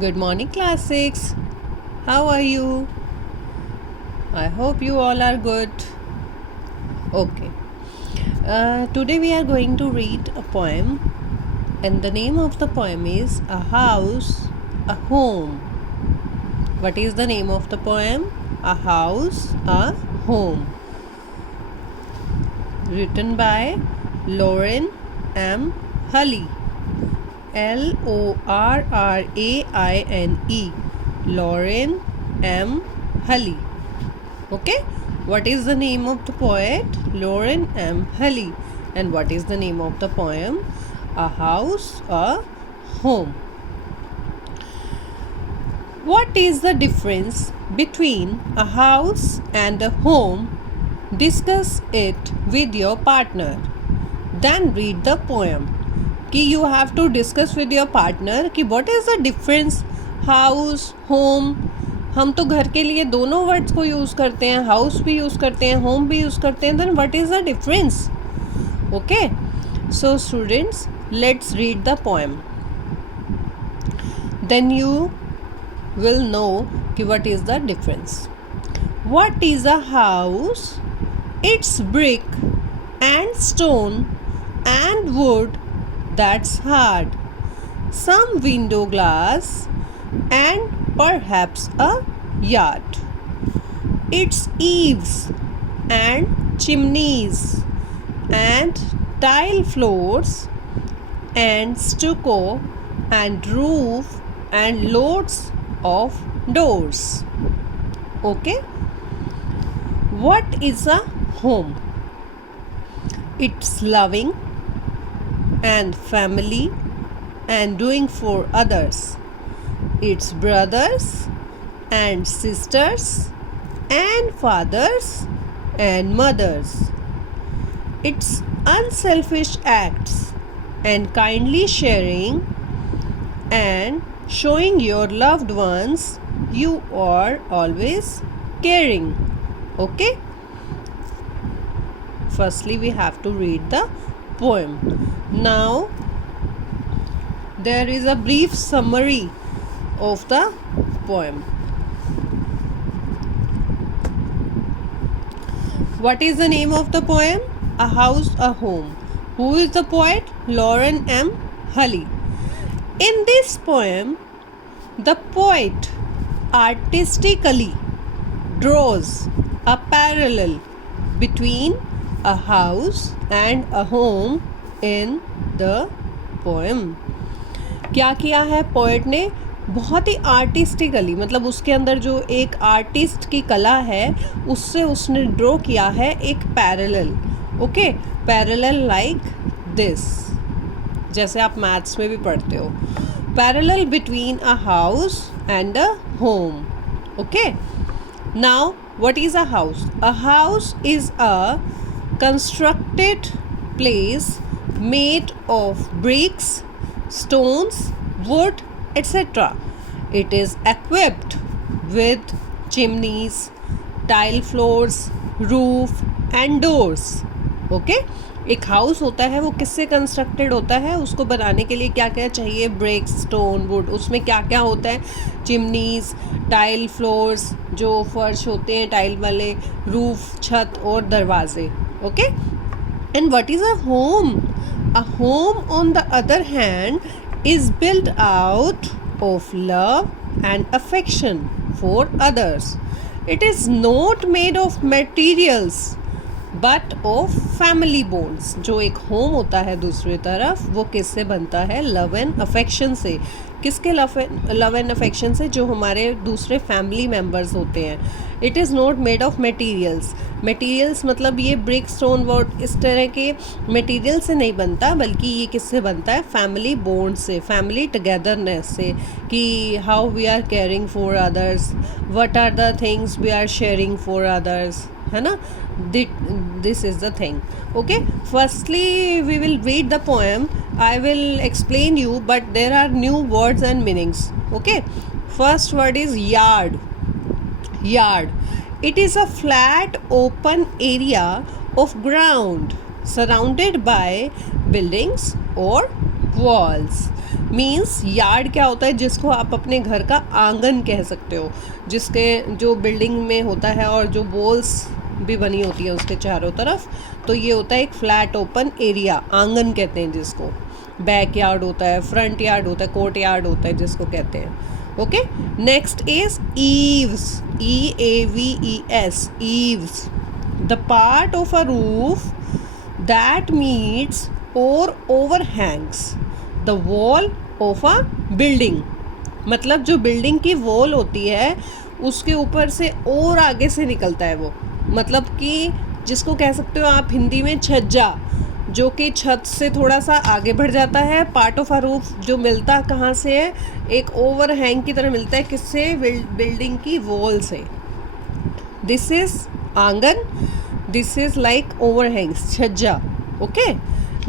Good morning, class 6. How are you? I hope you all are good. Okay. Today we are going to read a poem, and the name of the poem is A House, a Home. What is the name of the poem? A House, a Home. Written by Lauren M. Hulley. Lorraine. Lauren M. Hulley. Okay, what is the name of the poet? Lauren M. Hulley. And what is the name of the poem? A House, a Home. What is the difference between a house and a home? Discuss it with your partner. Then read the poem. कि you have to discuss with your partner कि what is the difference house, home. हम तो घर के लिए दोनों words को use करते हैं, हाउस भी यूज़ करते हैं, होम भी यूज़ करते हैं. Then what is the difference? Okay, so students, let's read the poem. Then you will know कि what is the difference. What is a house? It's brick and stone and wood that's hard, some window glass and perhaps a yard. It's eaves and chimneys and tile floors and stucco and roof and loads of doors. Okay, what is a home? It's loving and family and doing for others. It's brothers and sisters and fathers and mothers. It's unselfish acts and kindly sharing and showing your loved ones you are always caring. Okay, firstly we have to read the poem. Now there is a brief summary of the poem. What is the name of the poem? A House, a Home. Who is the poet? Lauren M. Hulley. In this poem, the poet artistically draws a parallel between a house and a home in the poem. क्या किया है poet ने? बहुत ही artistically, मतलब उसके अंदर जो एक आर्टिस्ट की कला है उससे उसने ड्रॉ किया है एक parallel. Okay, parallel like this, जैसे आप मैथ्स में भी पढ़ते हो. Parallel between a house and a home. Okay, now what is a house? A house is a constructed place made of bricks, stones, wood, etc. It is equipped with chimneys, tile floors, roof and doors. Okay? एक house होता है वो किससे constructed होता है? उसको बनाने के लिए क्या क्या चाहिए? Bricks, stone, wood. उसमें क्या क्या होता है? चिमनीज, टाइल फ्लोर्स, जो फर्श होते हैं टाइल वाले, रूफ, छत और दरवाजे. Okay, and what is a home? A home, on the other hand, is built out of love and affection for others. It is not made of materials but of family bonds. जो एक home होता है दूसरी तरफ, वो किससे बनता है? लव एंड अफेक्शन से. किसके लव एंड अफेक्शन से? जो हमारे दूसरे फैमिली मेम्बर्स होते हैं. It is not made of materials. Materials मतलब ये ब्रिक, स्टोन, वुड, इस तरह के मटेरियल से नहीं बनता, बल्कि ये किससे बनता है? फैमिली बॉन्ड से, फैमिली टुगेदरनेस से, कि how we are caring for others, what are the things we are sharing for others, है ना? This is the thing. Okay, firstly we will read the poem. I will explain you, but there are new words and meanings. Okay, first word is yard. Yard, it is a flat open area of ground surrounded by buildings or walls. Means yard क्या होता है, जिसको आप अपने घर का आंगन कह सकते हो, जिसके जो बिल्डिंग में होता है और जो वॉल्स भी बनी होती है उसके चारों तरफ, तो ये होता है एक फ्लैट ओपन एरिया, आंगन कहते हैं जिसको। बैक यार्ड होता है, फ्रंट यार्ड होता है, कोर्ट यार्ड होता है जिसको कहते हैं। Okay, next is eaves, EAVES, eaves, the part of a roof that meets or overhangs the wall of a building. मतलब जो बिल्डिंग की वॉल होती है उसके ऊपर से और आगे से निकलता है वो, मतलब कि जिसको कह सकते हो आप हिंदी में छज्जा, जो कि छत से थोड़ा सा आगे बढ़ जाता है। पार्ट ऑफ अ रूफ जो मिलता कहाँ से है, एक ओवरहैंग की तरह मिलता है, किससे, बिल्डिंग की वॉल से। दिस इज आंगन, दिस इज लाइक ओवरहैंग्स, छज्जा। Okay,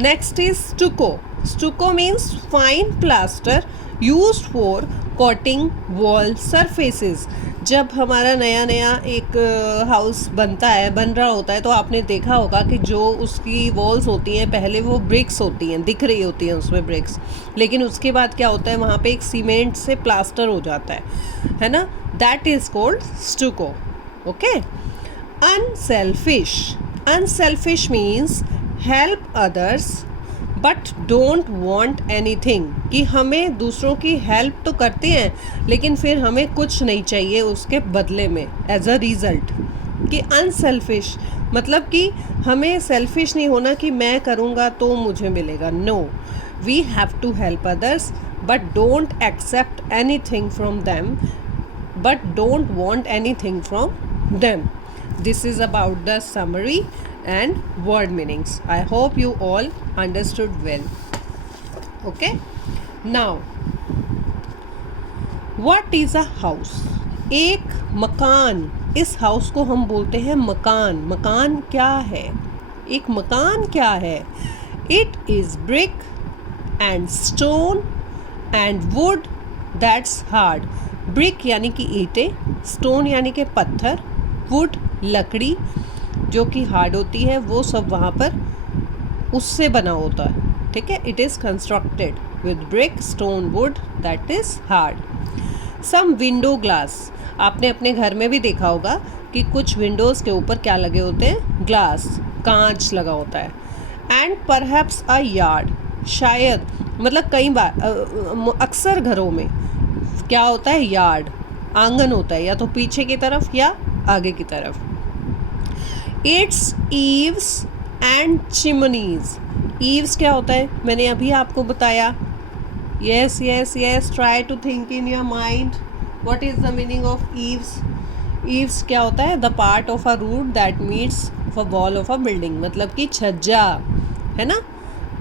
next is stucco. Stucco means fine plaster used for coating wall surfaces. जब हमारा नया नया एक हाउस बन रहा होता है, तो आपने देखा होगा कि जो उसकी वॉल्स होती हैं पहले वो ब्रिक्स होती हैं, दिख रही होती हैं उसमें ब्रिक्स, लेकिन उसके बाद क्या होता है, वहाँ पे एक सीमेंट से प्लास्टर हो जाता है ना, that is called stucco. Okay, unselfish. Unselfish means help others but don't want anything, कि हमें दूसरों की हेल्प तो करते हैं लेकिन फिर हमें कुछ नहीं चाहिए उसके बदले में, एज अ रिज़ल्ट। कि अनसेल्फिश मतलब कि हमें सेल्फिश नहीं होना कि मैं करूँगा तो मुझे मिलेगा, no, we have to help others but don't accept anything from them, but don't want anything from them. This is about the summary and word meanings. I hope you all understood well. Okay, now what is a house? एक मकान, इस house को हम बोलते हैं मकान। मकान क्या है, एक मकान क्या है? It is brick and stone and wood that's hard. Brick यानी कि ईंटें, stone यानी कि पत्थर, wood लकड़ी जो कि हार्ड होती है, वो सब वहाँ पर उससे बना होता है। ठीक है, it is constructed with brick, stone, wood that is hard. Some window glass, आपने अपने घर में भी देखा होगा कि कुछ विंडोज़ के ऊपर क्या लगे होते हैं, ग्लास, कांच लगा होता है। एंड परहैप्स अ यार्ड, शायद मतलब कई बार अक्सर घरों में क्या होता है, यार्ड, आंगन होता है, या तो पीछे की तरफ या आगे की तरफ। Its eaves and chimneys. Eaves क्या होता है, मैंने अभी आपको बताया। Yes yes yes, try to think in your mind what is the meaning of eaves. Eaves क्या होता है, the part of a roof that meets a wall of a building, मतलब कि छज्जा, है ना।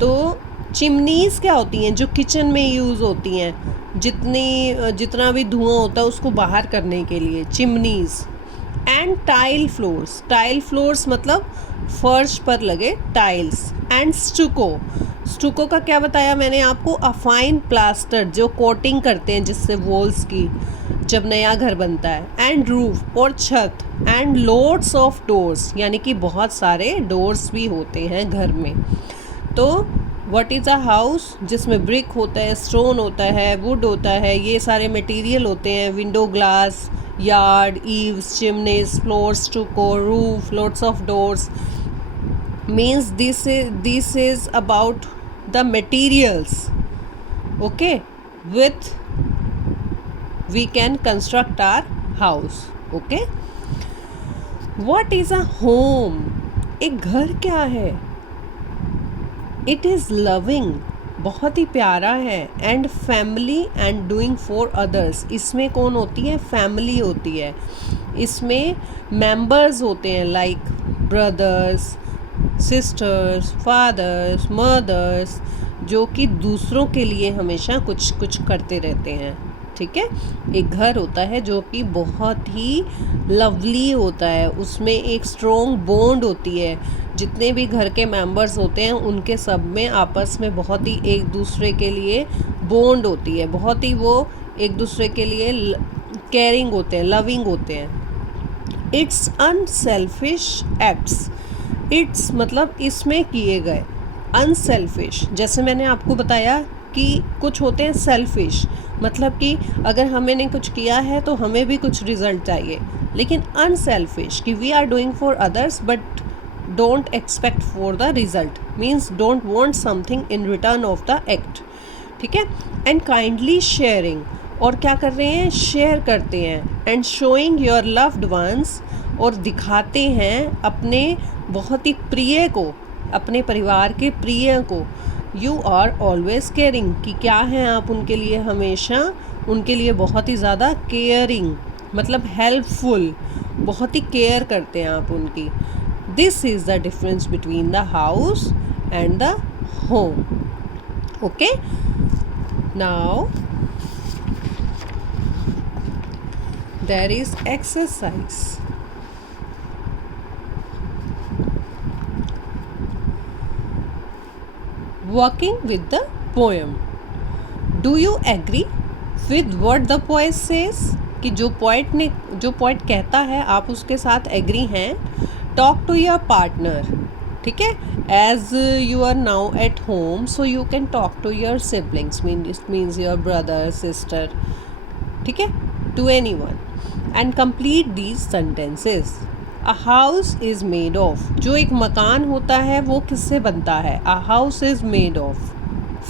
तो चिमनीज क्या होती हैं, जो किचन में यूज़ होती हैं, जितना भी धुआं होता है उसको बाहर करने के लिए, chimneys. And tile floors, tile floors मतलब फर्श पर लगे टाइल्स। एंड स्टुको, स्टुको का क्या बताया मैंने आपको, अ फाइन प्लास्टर, जो कोटिंग करते हैं जिससे वॉल्स की, जब नया घर बनता है। एंड रूफ, और छत। एंड लोड्स ऑफ डोर्स, यानी कि बहुत सारे डोर्स भी होते हैं घर में। तो व्हाट इज़ अ हाउस, जिसमें ब्रिक होता है, स्टोन होता है, वुड होता है, ये सारे मटेरियल होते हैं, window glass, yard, eaves, chimneys, floors, stucco, roof, lots of doors, means this is about the materials, okay, with we can construct our house. Okay, what is a home? एक घर क्या है? It is loving, बहुत ही प्यारा है। And family and doing for others, इसमें कौन होती है, फैमिली होती है। इसमें मेंबर्स होते हैं like brothers, sisters, fathers, mothers, जो कि दूसरों के लिए हमेशा कुछ कुछ करते रहते हैं। ठीक है, एक घर होता है जो कि बहुत ही लवली होता है, उसमें एक स्ट्रॉन्ग बॉन्ड होती है। जितने भी घर के मेंबर्स होते हैं उनके सब में आपस में बहुत ही एक दूसरे के लिए बॉन्ड होती है, बहुत ही वो एक दूसरे के लिए केयरिंग होते हैं, लविंग होते हैं। इट्स अनसेल्फिश एक्ट्स, इट्स मतलब इसमें किए गए, अनसेल्फिश जैसे मैंने आपको बताया कि कुछ होते हैं सेल्फिश, मतलब कि अगर हमने कुछ किया है तो हमें भी कुछ रिजल्ट चाहिए, लेकिन अनसेल्फिश कि we are doing for others but don't expect for the result, means don't want something in return of the act, ठीक है। एंड काइंडली शेयरिंग, और क्या कर रहे हैं, शेयर करते हैं। And showing your loved ones, और दिखाते हैं अपने बहुत ही प्रिय को, अपने परिवार के प्रिय को। यू आर ऑलवेज केयरिंग, कि क्या हैं आप उनके लिए हमेशा, उनके लिए बहुत ही ज़्यादा केयरिंग, मतलब हेल्पफुल, बहुत ही केयर करते हैं आप उनकी। This is the difference between the house and the home. Okay, now there is exercise. Working with the poem. Do you agree with what the poet says? कि जो पोइट कहता है आप उसके साथ एग्री हैं. टॉक टू योर पार्टनर, ठीक है. As you are now at home so you can talk to your siblings, means your brother sister, ठीक है, to any one. And complete these sentences. A house is made of, जो एक मकान होता है वो किससे बनता है. A house is made of,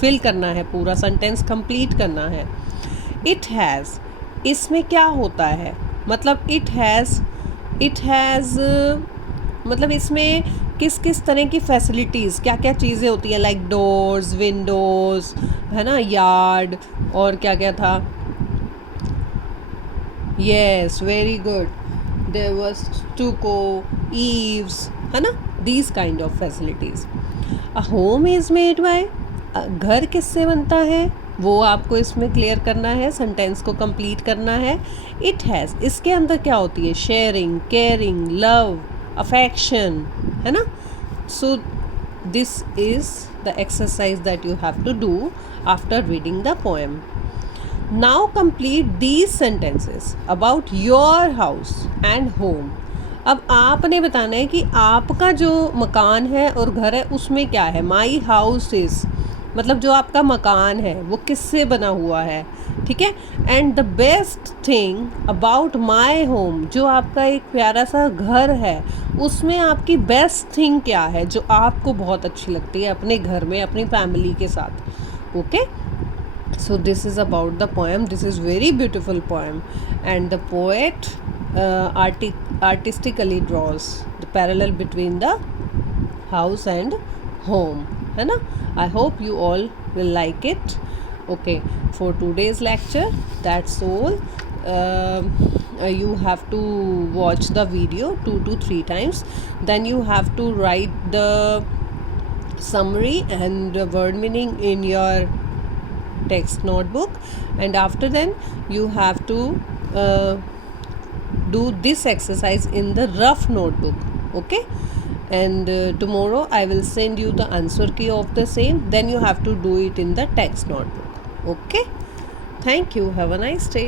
fill करना है, पूरा सेंटेंस कंप्लीट करना है. इट हैज़, इसमें क्या होता है, मतलब इट हैज़ मतलब इसमें किस किस तरह की फैसिलिटीज़, क्या क्या चीज़ें होती हैं, लाइक डोर्स, विंडोज़, है ना, यार्ड, और क्या क्या था. Yes, very good. There was stucco, eaves, है ना, these kind of facilities. A home is made by, घर किससे बनता है वो आपको इसमें क्लियर करना है, सेंटेंस को कंप्लीट करना है. इट हैज़, इसके अंदर क्या होती है, शेयरिंग, केयरिंग, लव, अफेक्शन, है ना. So this is the exercise that you have to do after reading the poem. Now complete these sentences about your house and home. अब आपने बताना है कि आपका जो मकान है और घर है उसमें क्या है. My house is, मतलब जो आपका मकान है वो किससे बना हुआ है, ठीक है. And the best thing about my home, जो आपका एक प्यारा सा घर है उसमें आपकी बेस्ट थिंग क्या है जो आपको बहुत अच्छी लगती है अपने घर में, अपनी फैमिली के साथ. Okay. So this is about the poem. This is very beautiful poem, and the poet artistically draws the parallel between the house and home, है ना. I hope you all will like it. Okay, for today's lecture that's all. You have to watch the video 2 to 3 times, then you have to write the summary and word meaning in your text notebook, and after then you have to do this exercise in the rough notebook. Okay, and tomorrow I will send you the answer key of the same, then you have to do it in the text notebook. Okay, thank you, have a nice day.